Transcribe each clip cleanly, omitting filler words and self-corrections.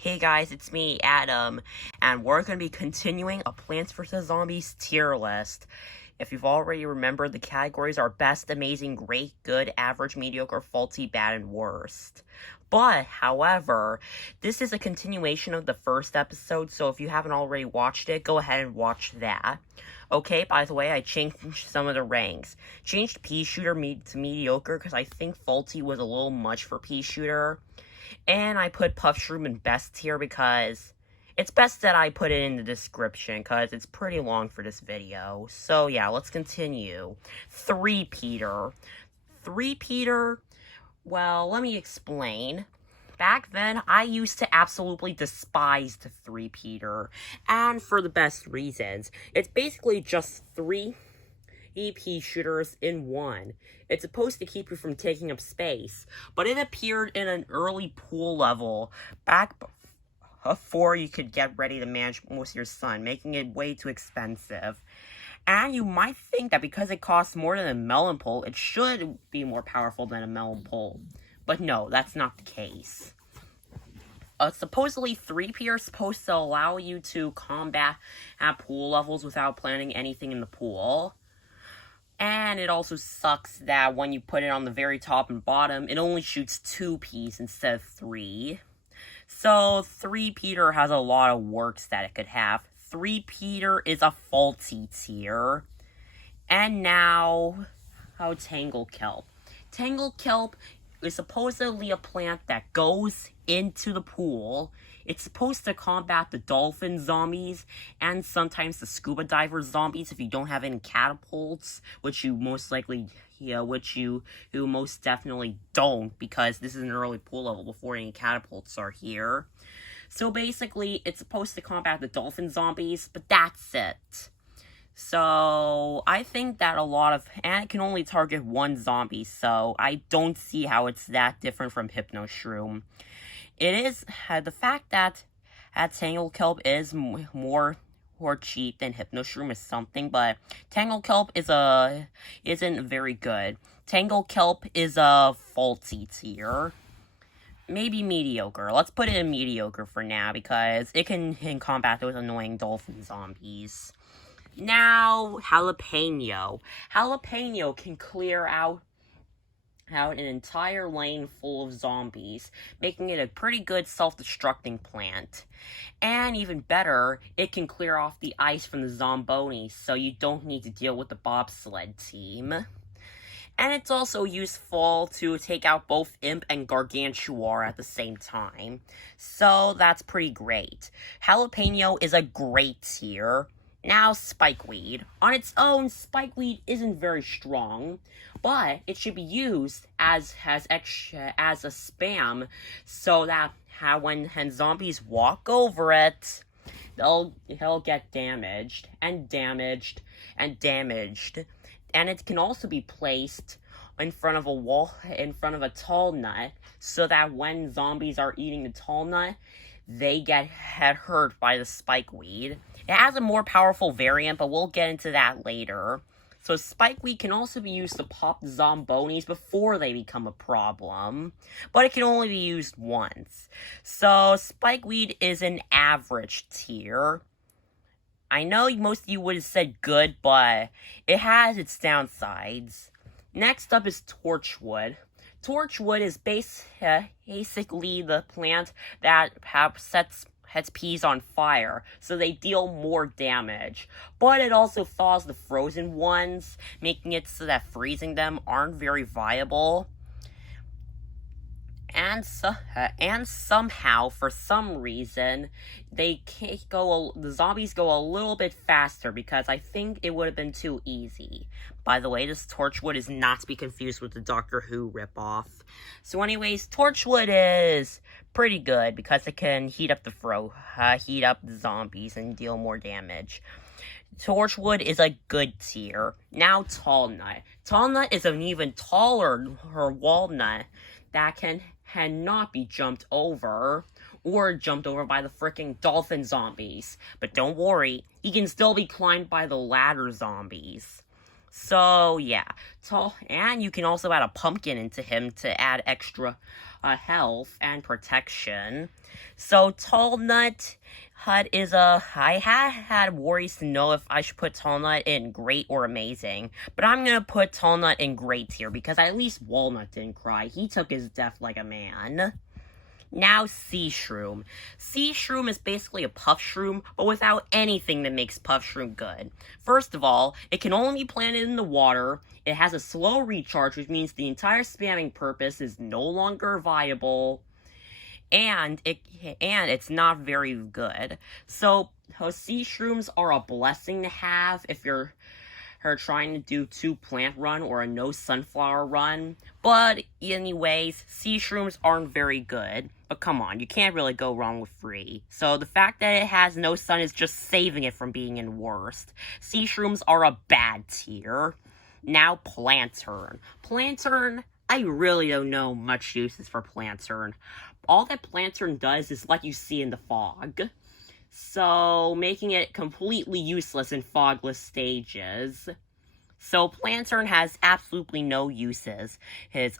Hey guys, it's me, Adam, and we're going to be continuing a Plants vs. Zombies tier list. If you've already remembered, the categories are best, amazing, great, good, average, mediocre, faulty, bad, and worst. But, however, this is a continuation of the first episode, so if you haven't already watched it, go ahead and watch that. Okay, by the way, I changed some of the ranks. Changed Peashooter to mediocre because I think faulty was a little much for Peashooter. And I put Puff Shroom in best tier because it's best that I put it in the description because it's pretty long for this video. So yeah, let's continue. 3-Peter. 3-Peter, well, let me explain. Back then, I used to absolutely despise the 3-Peter, and for the best reasons. It's basically just 3 Peashooters in one. It's supposed to keep you from taking up space, but it appeared in an early pool level back before you could get ready to manage most of your sun, making it way too expensive. And you might think that because it costs more than a melon pole, it should be more powerful than a melon pole. But no, that's not the case. Supposedly 3P are supposed to allow you to combat at pool levels without planting anything in the pool. And it also sucks that when you put it on the very top and bottom, it only shoots 2 Ps instead of 3. So 3-Peter has a lot of works that it could have. 3-Peter is a faulty tier. And now, Tangle Kelp. Tangle Kelp is supposedly a plant that goes into the pool. It's supposed to combat the dolphin zombies and sometimes the scuba diver zombies if you don't have any catapults, which you most likely, who most definitely don't, because this is an early pool level before any catapults are here. So basically, it's supposed to combat the dolphin zombies, but that's it. So, I think that and it can only target one zombie, so I don't see how it's that different from Hypno Shroom. It is, the fact that Tangle Kelp is more cheap than Hypno Shroom is something, but Tangle Kelp isn't very good. Tangle Kelp is a faulty tier. Maybe mediocre. Let's put it in mediocre for now, because it can combat those annoying dolphin zombies. Now, Jalapeno. Jalapeno can clear out an entire lane full of zombies, making it a pretty good self-destructing plant. And even better, it can clear off the ice from the zombonis, so you don't need to deal with the bobsled team. And it's also useful to take out both Imp and Gargantuar at the same time. So that's pretty great. Jalapeno is a great tier. Now, Spikeweed. On its own, Spikeweed isn't very strong, but it should be used as a spam, so that when zombies walk over it, they'll get damaged, and damaged, and damaged. And it can also be placed in front of a wall, in front of a Talnut, so that when zombies are eating the Talnut, they get hurt by the Spikeweed. It has a more powerful variant, but we'll get into that later. So Spikeweed can also be used to pop the zombonis before they become a problem, but it can only be used once. So Spikeweed is an average tier. I know most of you would have said good, but it has its downsides. Next up is Torchwood. Torchwood is basically the plant that sets peas on fire, so they deal more damage. But it also thaws the frozen ones, making it so that freezing them aren't very viable. And somehow, for some reason, the zombies go a little bit faster, because I think it would have been too easy. By the way, this Torchwood is not to be confused with the Doctor Who ripoff. So anyways, Torchwood is pretty good, because it can heat up the zombies and deal more damage. Torchwood is a good tier. Now, Talnut. Talnut is an even taller walnut that cannot be jumped over by the freaking dolphin zombies. But don't worry, he can still be climbed by the ladder zombies. So, yeah. And you can also add a pumpkin into him to add extra health and protection. So Talnut is I had worries to know if I should put Talnut in great or amazing, but I'm gonna put Talnut in great tier because at least Walnut didn't cry. He took his death like a man. Now, Sea Shroom. Sea Shroom is basically a Puff Shroom, but without anything that makes Puff Shroom good. First of all, it can only be planted in the water, it has a slow recharge, which means the entire spamming purpose is no longer viable, and it's not very good. So, Sea Shrooms are a blessing to have if you're trying to do 2 plant run or a no sunflower run. But anyways, sea shrooms aren't very good. But come on, you can't really go wrong with 3. So the fact that it has no sun is just saving it from being in worst. Sea shrooms are a bad tier. Now Plantern. Plantern, I really don't know much uses for Plantern. All that Plantern does is let you see in the fog. So, making it completely useless in fogless stages. So, Plantern has absolutely no uses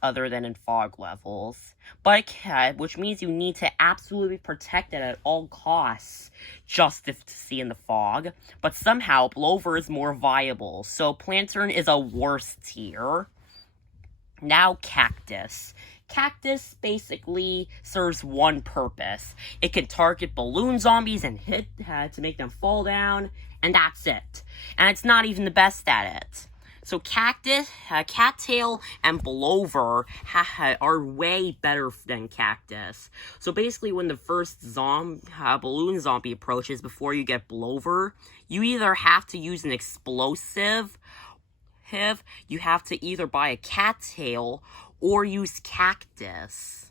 other than in fog levels. But which means you need to absolutely protect it at all costs, just to see in the fog. But somehow, Blover is more viable, so Plantern is a worse tier. Now, Cactus. Cactus basically serves one purpose. It can target balloon zombies and hit to make them fall down, and that's it. And it's not even the best at it. So Cactus, Cattail, and Blover are way better than Cactus. So basically when the first balloon zombie approaches before you get Blover, you either have to use an explosive, you have to either buy a Cattail or use Cactus.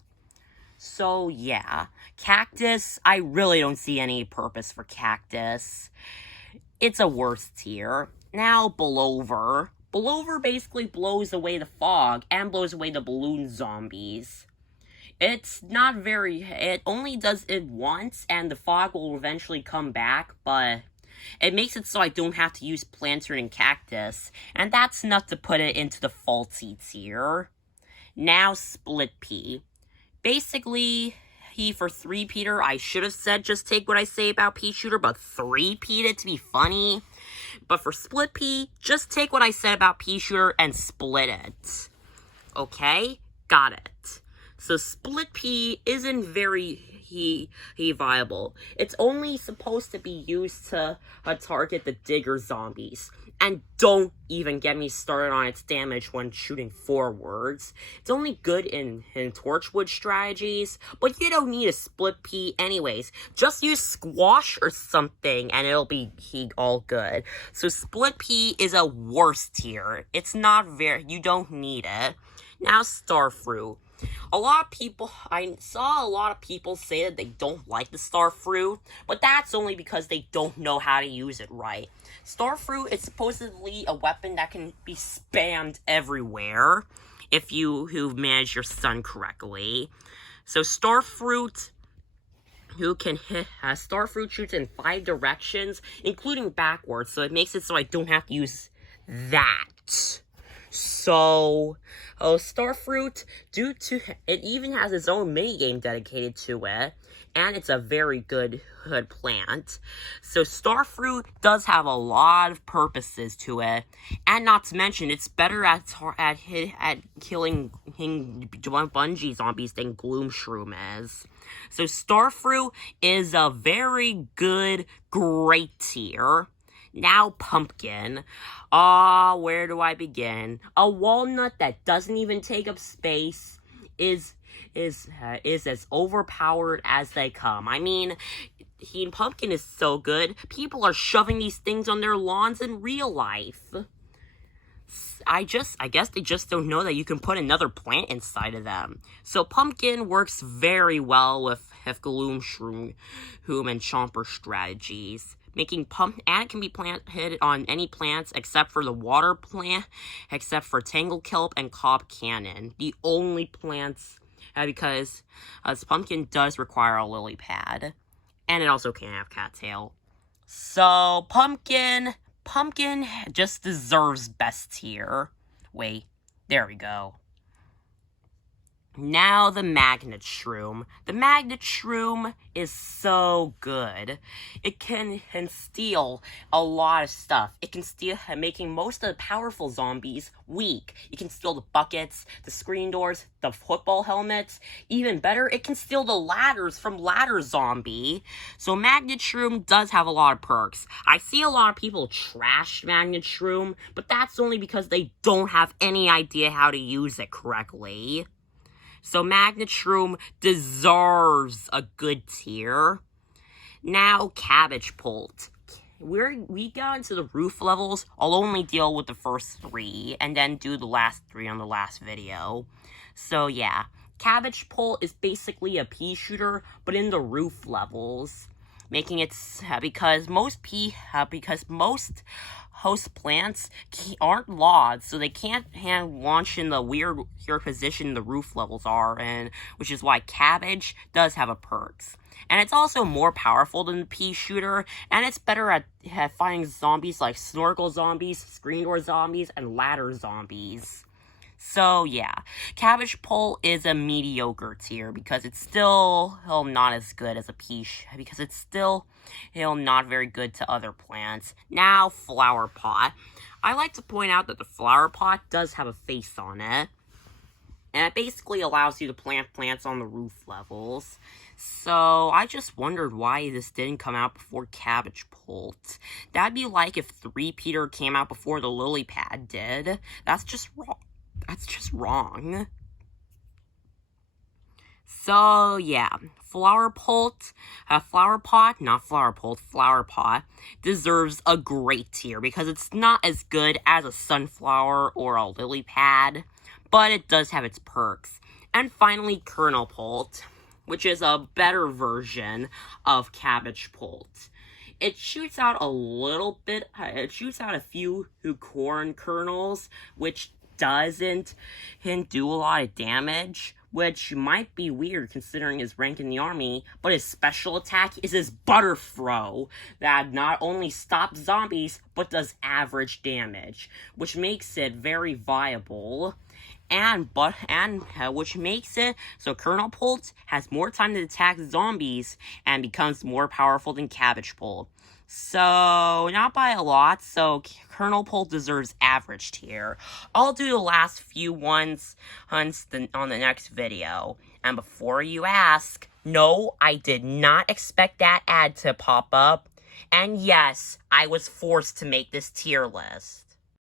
So yeah, Cactus, I really don't see any purpose for Cactus. It's a worse tier. Now Blover. Blover basically blows away the fog and blows away the balloon zombies. It only does it once and the fog will eventually come back, but it makes it so I don't have to use Plantern and Cactus, and that's enough to put it into the faulty tier. Now Split Pea. Basically, for 3-peater, I should have said just take what I say about Peashooter, but 3-peat it to be funny. But for Split Pea, just take what I said about Peashooter and split it. Okay? Got it. So Split Pea isn't very viable. It's only supposed to be used to target the digger zombies. And don't even get me started on its damage when shooting forwards. It's only good in Torchwood strategies, but you don't need a Split Pea anyways. Just use Squash or something and it'll be all good. So Split Pea is a worse tier. It's not you don't need it. Now Starfruit. I saw a lot of people say that they don't like the Starfruit, but that's only because they don't know how to use it right. Starfruit is supposedly a weapon that can be spammed everywhere if you manage your stun correctly. So Starfruit Starfruit shoots in 5 directions, including backwards, so it makes it so I don't have to use that. So, Starfruit, it even has its own minigame dedicated to it, and it's a very good plant. So Starfruit does have a lot of purposes to it, and not to mention, it's better at killing Bungee zombies than Gloom Shroom is. So Starfruit is a very good, great tier. Now Pumpkin. Where do I begin? A walnut that doesn't even take up space is as overpowered as they come. I mean, Pumpkin is so good. People are shoving these things on their lawns in real life. I guess they just don't know that you can put another plant inside of them. So Pumpkin works very well with Gloom Shroom and Chomper strategies. And it can be planted on any plants except for the water plant, except for Tangle Kelp and Cob Cannon. The only plants, because Pumpkin does require a lily pad. And it also can have cattail. So, Pumpkin just deserves best tier. Wait, there we go. Now the Magnet Shroom. The Magnet Shroom is so good. It can steal a lot of stuff. It can steal, making most of the powerful zombies weak. It can steal the buckets, the screen doors, the football helmets. Even better, it can steal the ladders from Ladder Zombie. So Magnet Shroom does have a lot of perks. I see a lot of people trash Magnet Shroom, but that's only because they don't have any idea how to use it correctly. So Magnet Shroom deserves a good tier. Now, Cabbage Polt. We got into the roof levels. I'll only deal with the first 3, and then do the last 3 on the last video. So yeah, Cabbage Polt is basically a Peashooter, but in the roof levels. Making it, because most host plants aren't logs, so they can't launch in the weird position the roof levels are in, which is why Cabbage does have a perks. And it's also more powerful than the Peashooter, and it's better at fighting zombies like snorkel zombies, screen door zombies, and ladder zombies. So yeah, Cabbage Polt is a mediocre tier because it's still not as good as a because it's still not very good to other plants. Now, Flower Pot. I like to point out that the Flower Pot does have a face on it, and it basically allows you to plant plants on the roof levels. So I just wondered why this didn't come out before Cabbage Polt. That'd be like if 3-peater came out before the Lily Pad did. That's just wrong. So yeah, Flower Pot deserves a great tier because it's not as good as a sunflower or a lily pad, but it does have its perks. And finally, Kernel Polt, which is a better version of Cabbage Polt. It shoots out a few corn kernels, which doesn't do a lot of damage, which might be weird considering his rank in the army, but his special attack is his Butter Throw that not only stops zombies, but does average damage, which makes it very viable. Which makes it so Kernel Polt has more time to attack zombies and becomes more powerful than Cabbage Polt. So, not by a lot, so Kernel Polt deserves average tier. I'll do the last few ones on the next video. And before you ask, no, I did not expect that ad to pop up. And yes, I was forced to make this tier list.